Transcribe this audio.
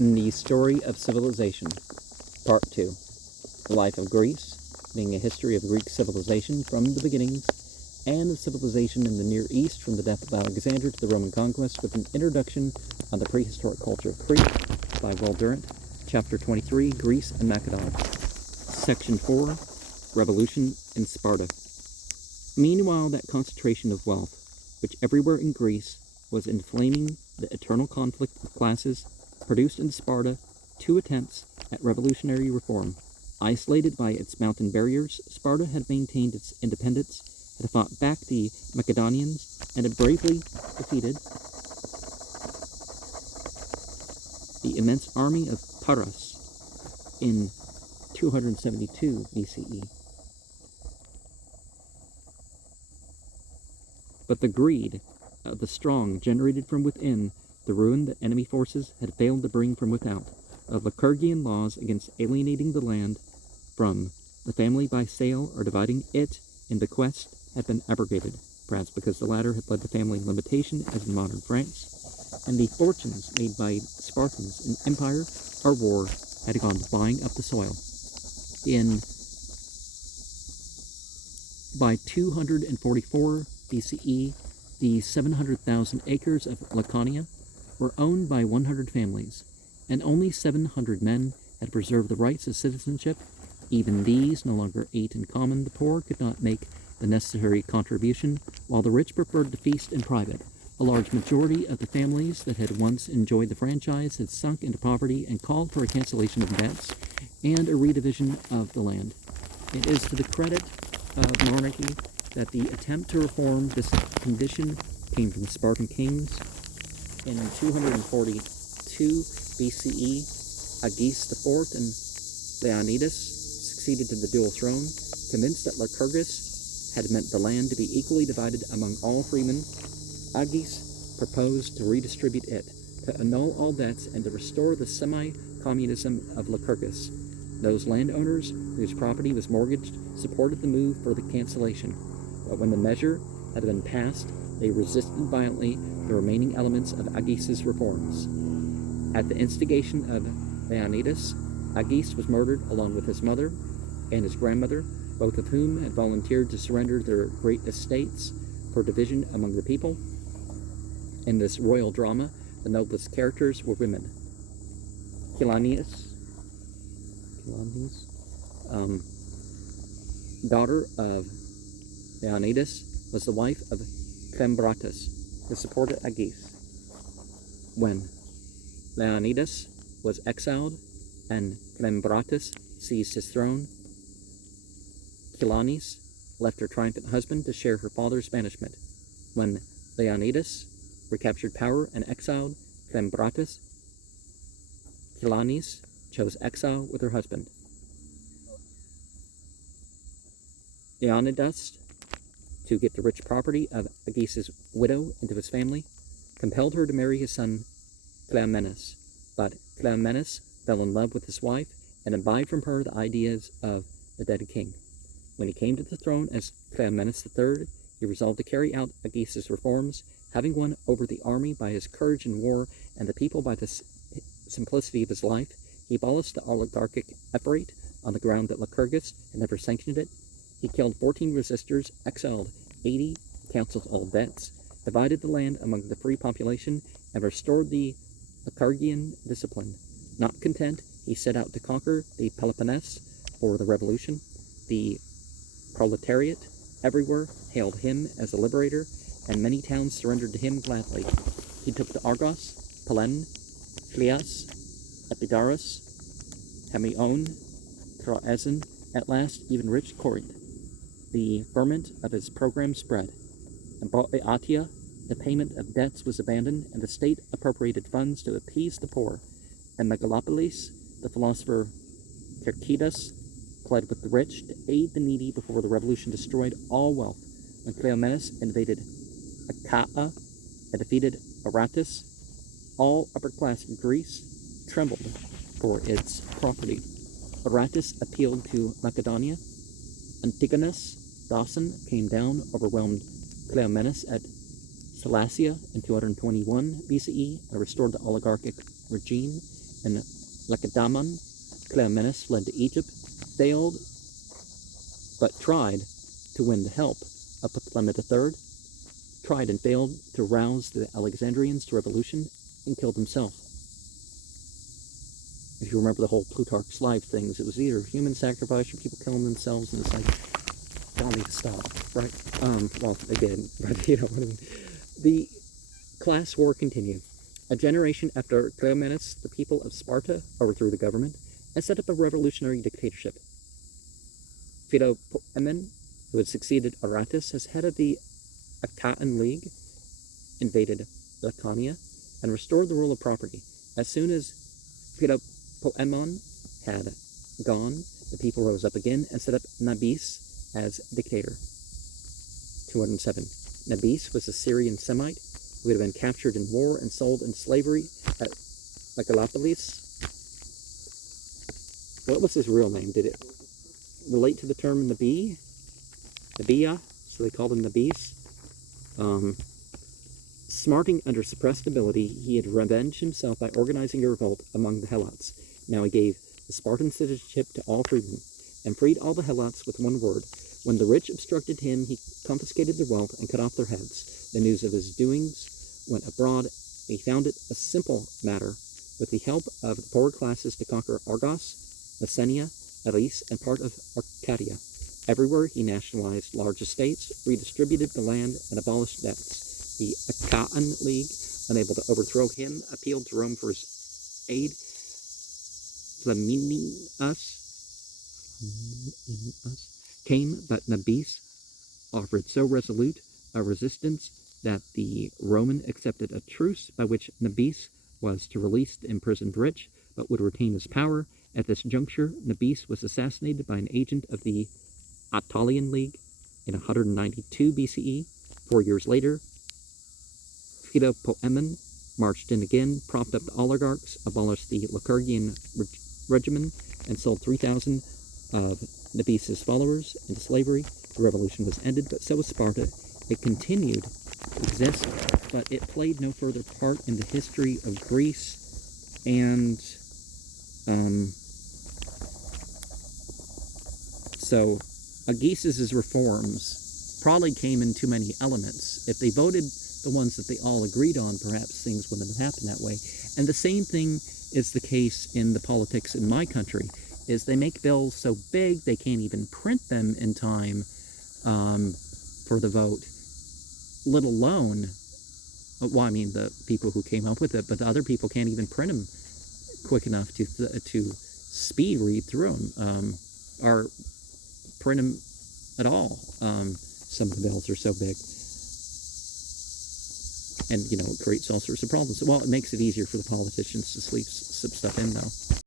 The Story of Civilization, Part 2. The Life of Greece, being a history of Greek civilization from the beginnings, and of civilization in the Near East from the death of Alexander to the Roman conquest, with an introduction on the prehistoric culture of Crete by Durant, Chapter 23, Greece and Macedon. Section 4, Revolution in Sparta. Meanwhile, that concentration of wealth, which everywhere in Greece was inflaming the eternal conflict of classes, produced in Sparta 2 attempts at revolutionary reform. Isolated by its mountain barriers, Sparta had maintained its independence, had fought back the Macedonians, and had bravely defeated the immense army of Paras in 272 BCE. But the greed of the strong generated from within the ruin that enemy forces had failed to bring from without, of Lycurgian laws against alienating the land from the family by sale or dividing it in bequest had been abrogated, perhaps because the latter had led to family limitation as in modern France, and the fortunes made by Spartans in empire or war had gone to buying up the soil. By 244 BCE, the 700,000 acres of Laconia were owned by 100 families, and only 700 men had preserved the rights of citizenship. Even these no longer ate in common. The poor could not make the necessary contribution, while the rich preferred to feast in private. A large majority of the families that had once enjoyed the franchise had sunk into poverty and called for a cancellation of debts and a redivision of the land. It is to the credit of monarchy that the attempt to reform this condition came from the Spartan kings. In 242 BCE, Agis IV and Leonidas succeeded to the dual throne. Convinced that Lycurgus had meant the land to be equally divided among all freemen, Agis proposed to redistribute it, to annul all debts, and to restore the semi-communism of Lycurgus. Those landowners whose property was mortgaged supported the move for the cancellation, but when the measure had been passed, they resisted violently the remaining elements of Agis's reforms. At the instigation of Leonidas, Agis was murdered along with his mother and his grandmother, both of whom had volunteered to surrender their great estates for division among the people. In this royal drama, the noblest characters were women. Kilanius, daughter of Leonidas, was the wife of Clembratus, who supported Agis. When Leonidas was exiled and Clembratus seized his throne, Kilanius left her triumphant husband to share her father's banishment. When Leonidas recaptured power and exiled Clembratus, Kilanius chose exile with her husband. Leonidas, to get the rich property of Agis's widow into his family, compelled her to marry his son Cleomenes. But Cleomenes fell in love with his wife and imbibed from her the ideas of the dead king. When he came to the throne as Cleomenes III, he resolved to carry out Agis's reforms, having won over the army by his courage in war and the people by the simplicity of his life. He abolished the oligarchic ephorate on the ground that Lycurgus had never sanctioned it. He killed 14 resistors, exiled 80, canceled all debts, divided the land among the free population, and restored the Lycurgian discipline. Not content, he set out to conquer the Peloponnese for the revolution. The proletariat everywhere hailed him as a liberator, and many towns surrendered to him gladly. He took to Argos, Pelen, Phlias, Epidaurus, Hemion, Troezen, at last even rich Corinth. The ferment of his program spread. In Boeotia, the payment of debts was abandoned, and the state appropriated funds to appease the poor. In Megalopolis, the philosopher Cercidas pled with the rich to aid the needy before the revolution destroyed all wealth. When Cleomenes invaded Achaia and defeated Aratus, all upper-class Greece trembled for its property. Aratus appealed to Macedonia. Antigonus Dawson came down, overwhelmed Cleomenes at Salacia in 221 BCE, and restored the oligarchic regime. and Lacedaemon. Cleomenes fled to Egypt, failed, but tried to win the help of Clement III, tried and failed to rouse the Alexandrians to revolution, and killed himself. If you remember the whole Plutarch's Lives things, it was either human sacrifice or people killing themselves, and it's like, y'all need to stop, right? Well, they did, but you know what I mean. The class war continued. A generation after Cleomenes, the people of Sparta overthrew the government and set up a revolutionary dictatorship. Philopoemen, who had succeeded Aratus as head of the XXIII League, invaded Laconia and restored the rule of property. As soon as Philopoemen had gone, the people rose up again and set up Nabis as dictator. 207. Nabis was a Syrian Semite who had been captured in war and sold in slavery at Megalopolis. What was his real name? Did it relate to the term Nabi? Nabia? So they called him Nabis. Smarting under suppressed ability, he had revenged himself by organizing a revolt among the Helots. Now he gave the Spartan citizenship to all freedmen, and freed all the Helots with one word. When the rich obstructed him, he confiscated their wealth and cut off their heads. The news of his doings went abroad, and he found it a simple matter, with the help of the poorer classes, to conquer Argos, Messenia, Elis, and part of Arcadia. Everywhere he nationalized large estates, redistributed the land, and abolished debts. The XXIII League, unable to overthrow him, appealed to Rome for his aid. Flaminius came, but Nabis offered so resolute a resistance that the Roman accepted a truce by which Nabis was to release the imprisoned rich, but would retain his power. At this juncture, Nabis was assassinated by an agent of the Attalian League in 192 BCE. 4 years later, Philopoemen marched in again, propped up the oligarchs, abolished the Lycurgian regimen, and sold 3,000 of Nabis's followers into slavery. The revolution was ended, but so was Sparta. It continued to exist, but it played no further part in the history of Greece, and so Agesi's reforms probably came in too many elements. If they voted the ones that they all agreed on, perhaps things wouldn't have happened that way. And the same thing is the case in the politics in my country, is they make bills so big they can't even print them in time for the vote, let alone, well, I mean, the people who came up with it, but the other people can't even print them quick enough to speed read through them, or print them at all. Some of the bills are so big. And, you know, it creates all sorts of problems. Well, it makes it easier for the politicians to sleep some stuff in, though.